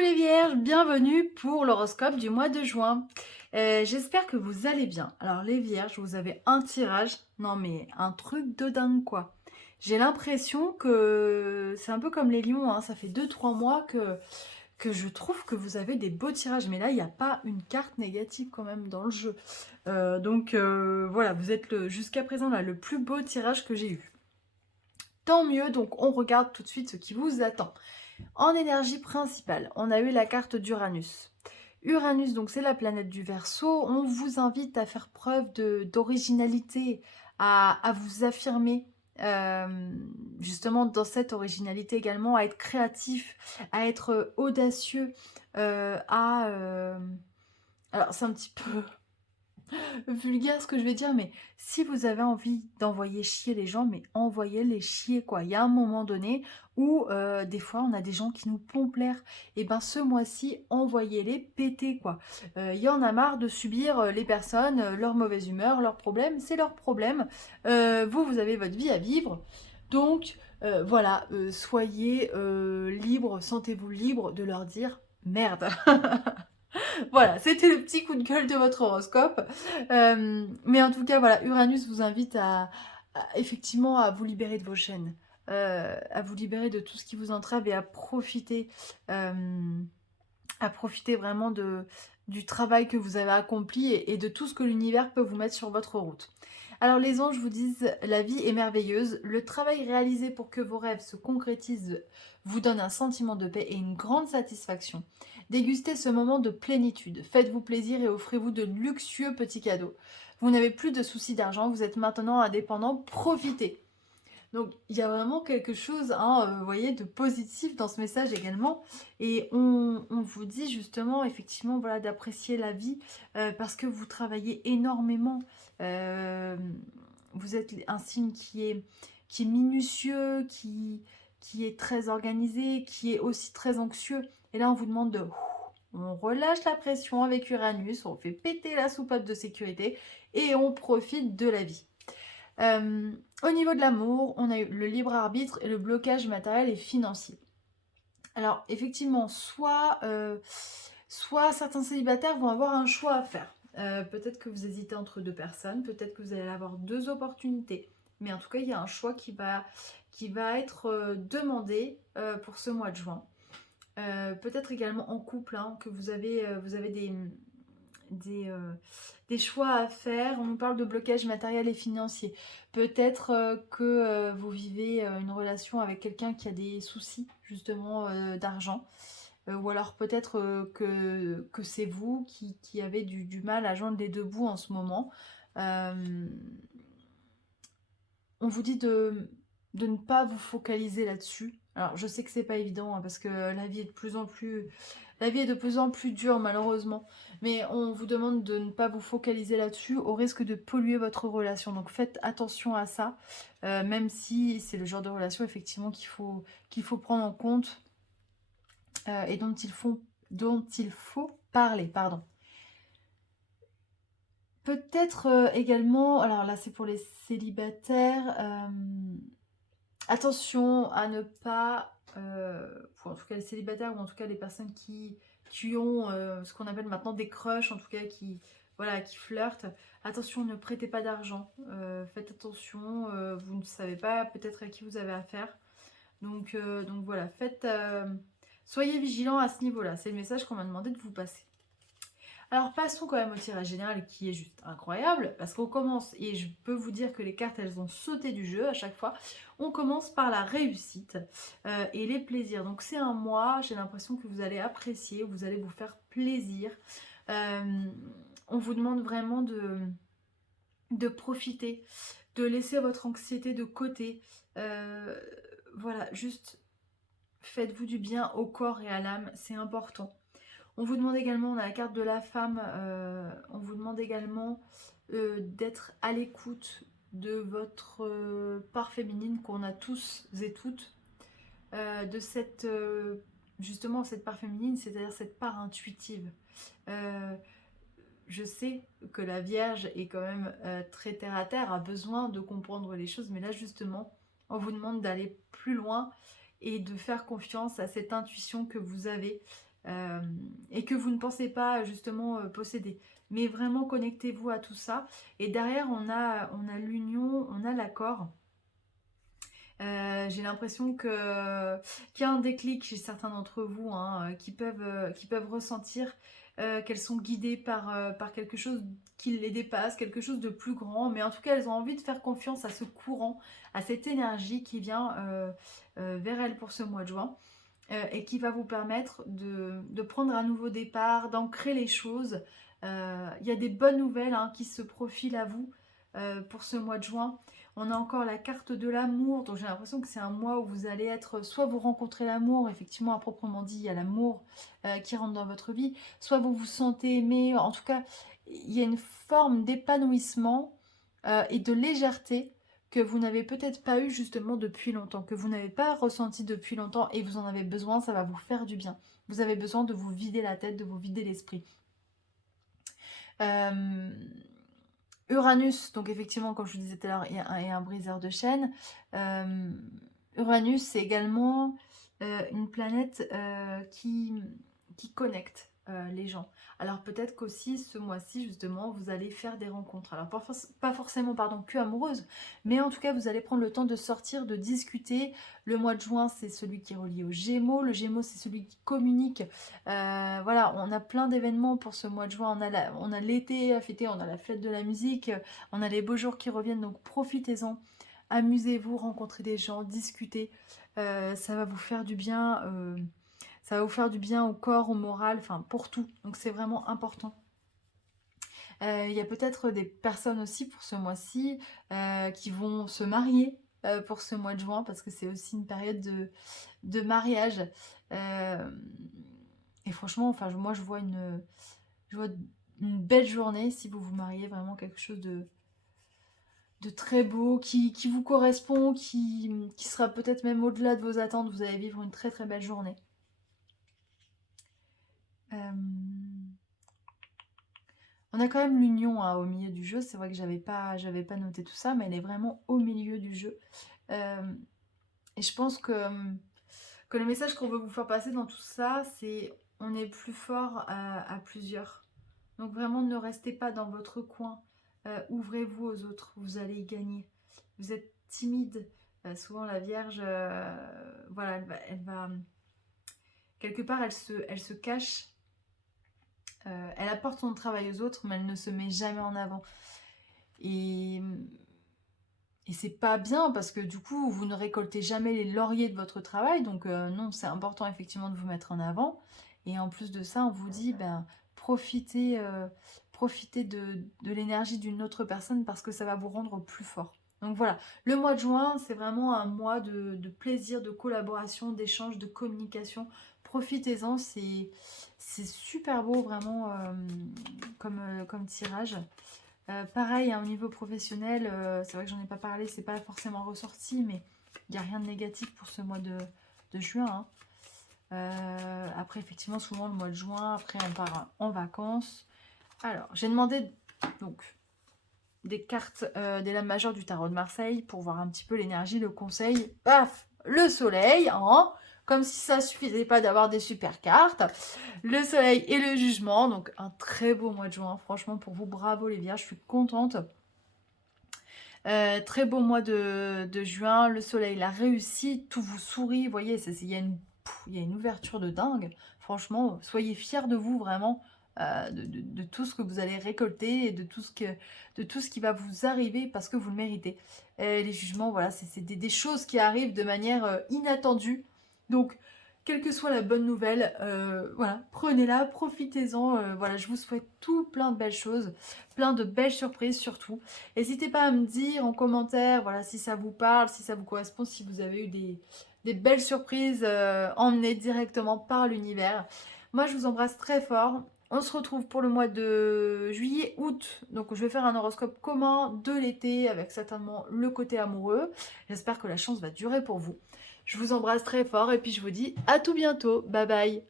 les vierges, bienvenue pour l'horoscope du mois de juin. J'espère que vous allez bien. Alors les vierges, vous avez un tirage, non mais un truc de dingue quoi. J'ai l'impression que c'est un peu comme les lions, hein, ça fait 2 3 mois que je trouve que vous avez des beaux tirages. Mais là, il n'y a pas une carte négative quand même dans le jeu. Voilà, vous êtes jusqu'à présent là, le plus beau tirage que j'ai eu. Tant mieux, donc on regarde tout de suite ce qui vous attend. En énergie principale, on a eu la carte d'Uranus. Uranus, donc c'est la planète du Verseau. On vous invite à faire preuve d'originalité, à vous affirmer. Justement dans cette originalité également, à être créatif, à être audacieux, alors c'est un petit peu vulgaire ce que je vais dire, mais si vous avez envie d'envoyer chier les gens, mais envoyez-les chier quoi. Il y a un moment donné où des fois on a des gens qui nous pompent l'air. Et ben ce mois-ci, envoyez-les péter quoi. Il y en a marre de subir les personnes, leur mauvaise humeur, leurs problèmes, c'est leur problème. Vous avez votre vie à vivre. Donc voilà, soyez libres, sentez-vous libre de leur dire merde. Voilà, c'était le petit coup de gueule de votre horoscope. Mais en tout cas, voilà, Uranus vous invite effectivement à vous libérer de vos chaînes, à vous libérer de tout ce qui vous entrave et euh, à profiter vraiment du travail que vous avez accompli et de tout ce que l'univers peut vous mettre sur votre route. Alors les anges vous disent, la vie est merveilleuse, le travail réalisé pour que vos rêves se concrétisent vous donne un sentiment de paix et une grande satisfaction. Dégustez ce moment de plénitude, faites-vous plaisir et offrez-vous de luxueux petits cadeaux. Vous n'avez plus de soucis d'argent, vous êtes maintenant indépendant, profitez. Donc il y a vraiment quelque chose, hein, vous voyez, de positif dans ce message également. Et on vous dit justement, effectivement, voilà, d'apprécier la vie parce que vous travaillez énormément. Euh, Vous êtes un signe qui est minutieux, qui est très organisé, qui est aussi très anxieux. Et là, on vous demande de... On relâche la pression avec Uranus, on fait péter la soupape de sécurité et on profite de la vie. Au niveau de l'amour, on a eu le libre arbitre et le blocage matériel et financier. Alors effectivement, soit certains célibataires vont avoir un choix à faire. Peut-être que vous hésitez entre deux personnes, peut-être que vous allez avoir deux opportunités. Mais en tout cas, il y a un choix qui va être demandé pour ce mois de juin. Peut-être également en couple, hein, que vous avez des choix à faire. On nous parle de blocage matériel et financier. Peut-être que vous vivez une relation avec quelqu'un qui a des soucis justement d'argent. Ou alors peut-être que c'est vous qui avez du mal à joindre les deux bouts en ce moment. Euh, on vous dit de ne pas vous focaliser là-dessus. Alors je sais que c'est pas évident hein, parce que la vie est de plus en plus dure malheureusement. Mais on vous demande de ne pas vous focaliser là-dessus au risque de polluer votre relation. Donc faites attention à ça, même si c'est le genre de relation effectivement qu'il faut prendre en compte et dont il faut parler. Pardon. Peut-être également, alors là c'est pour les célibataires, attention à ne pas, pour en tout cas les célibataires ou en tout cas les personnes qui ont ce qu'on appelle maintenant des crushs, en tout cas voilà, qui flirtent, attention, ne prêtez pas d'argent, faites attention, vous ne savez pas peut-être à qui vous avez affaire. Donc voilà, soyez vigilants à ce niveau-là, c'est le message qu'on m'a demandé de vous passer. Alors passons quand même au tirage général qui est juste incroyable parce qu'on commence, et je peux vous dire que les cartes elles ont sauté du jeu à chaque fois, on commence par la réussite et les plaisirs. Donc c'est un mois, j'ai l'impression que vous allez apprécier, vous allez vous faire plaisir. On vous demande vraiment de profiter, de laisser votre anxiété de côté. Voilà, juste faites-vous du bien au corps et à l'âme, c'est important. On vous demande également, on a la carte de la femme, on vous demande également d'être à l'écoute de votre part féminine qu'on a tous et toutes, de justement cette part féminine, c'est-à-dire cette part intuitive. Euh, je sais que la Vierge est quand même très terre à terre, a besoin de comprendre les choses, mais là justement, on vous demande d'aller plus loin et de faire confiance à cette intuition que vous avez euh, et que vous ne pensez pas justement posséder. Mais vraiment connectez-vous à tout ça. Et derrière, on a l'union, on a l'accord. J'ai l'impression qu'il y a un déclic chez certains d'entre vous, hein, qui peuvent ressentir qu'elles sont guidées par quelque chose qui les dépasse, quelque chose de plus grand. Mais en tout cas, elles ont envie de faire confiance à ce courant, à cette énergie qui vient vers elles pour ce mois de juin. Et qui va vous permettre de prendre un nouveau départ, d'ancrer les choses. Il y a des bonnes nouvelles, hein, qui se profilent à vous pour ce mois de juin. On a encore la carte de l'amour, donc j'ai l'impression que c'est un mois où vous allez être, soit vous rencontrez l'amour, effectivement à proprement dit, il y a l'amour qui rentre dans votre vie, soit vous vous sentez aimé, en tout cas, il y a une forme d'épanouissement et de légèreté que vous n'avez peut-être pas eu justement depuis longtemps, que vous n'avez pas ressenti depuis longtemps et vous en avez besoin, ça va vous faire du bien. Vous avez besoin de vous vider la tête, de vous vider l'esprit. Uranus, donc effectivement, comme je vous disais tout à l'heure, il y a un briseur de chaînes. Uranus, c'est également une planète qui connecte les gens. Alors peut-être qu'aussi ce mois-ci, justement, vous allez faire des rencontres. Alors pas forcément, pardon, que amoureuses, mais en tout cas, vous allez prendre le temps de sortir, de discuter. Le mois de juin, c'est celui qui est relié au Gémeaux. Le Gémeaux, c'est celui qui communique. Voilà, on a plein d'événements pour ce mois de juin. On a l'été à fêter, on a la fête de la musique, on a les beaux jours qui reviennent, donc profitez-en. Amusez-vous, rencontrez des gens, discutez. Ça va vous faire du bien. Ça va vous faire du bien au corps, au moral, enfin pour tout. Donc c'est vraiment important. Il y a peut-être des personnes aussi pour ce mois-ci qui vont se marier pour ce mois de juin parce que c'est aussi une période de mariage. Euh, et franchement, enfin moi je vois une belle journée si vous vous mariez, vraiment quelque chose de très beau, qui vous correspond, qui sera peut-être même au-delà de vos attentes. Vous allez vivre une très très belle journée. Euh, On a quand même l'union, hein, au milieu du jeu. C'est vrai que j'avais pas noté tout ça, mais elle est vraiment au milieu du jeu. Euh, et je pense que le message qu'on veut vous faire passer dans tout ça, c'est on est plus fort à plusieurs. Donc vraiment, ne restez pas dans votre coin. Ouvrez-vous aux autres. Vous allez y gagner. Vous êtes timide. Souvent, la Vierge, voilà, quelque part, elle se cache. Elle apporte son travail aux autres, mais elle ne se met jamais en avant. Et, et c'est pas bien parce que du coup, vous ne récoltez jamais les lauriers de votre travail. Donc non, c'est important effectivement de vous mettre en avant. Et en plus de ça, on vous dit, ben, profitez de l'énergie d'une autre personne parce que ça va vous rendre plus fort. Donc voilà, le mois de juin, c'est vraiment un mois de plaisir, de collaboration, d'échange, de communication. Profitez-en, c'est super beau vraiment comme tirage. Pareil, hein, au niveau professionnel, c'est vrai que j'en ai pas parlé, c'est pas forcément ressorti, mais il n'y a rien de négatif pour ce mois de juin, hein. Après, effectivement, souvent le mois de juin, après on part en vacances. Alors, j'ai demandé donc des cartes des lames majeures du tarot de Marseille pour voir un petit peu l'énergie, le conseil. Paf, le soleil, hein, comme si ça suffisait pas d'avoir des super cartes. Le soleil et le jugement, donc un très beau mois de juin. Franchement, pour vous, bravo les vierges, je suis contente. Très beau mois de juin, le soleil, la réussite, tout vous sourit. Vous voyez, il y a une ouverture de dingue. Franchement, soyez fiers de vous vraiment, de tout ce que vous allez récolter et de tout ce qui va vous arriver parce que vous le méritez. Les jugements, voilà, c'est des choses qui arrivent de manière inattendue. Donc, quelle que soit la bonne nouvelle, voilà, prenez-la, profitez-en. Voilà, je vous souhaite tout plein de belles choses, plein de belles surprises surtout. N'hésitez pas à me dire en commentaire, voilà, si ça vous parle, si ça vous correspond, si vous avez eu des belles surprises emmenées directement par l'univers. Moi, je vous embrasse très fort. On se retrouve pour le mois de juillet, août. Donc, je vais faire un horoscope commun de l'été avec certainement le côté amoureux. J'espère que la chance va durer pour vous. Je vous embrasse très fort et puis je vous dis à tout bientôt. Bye bye.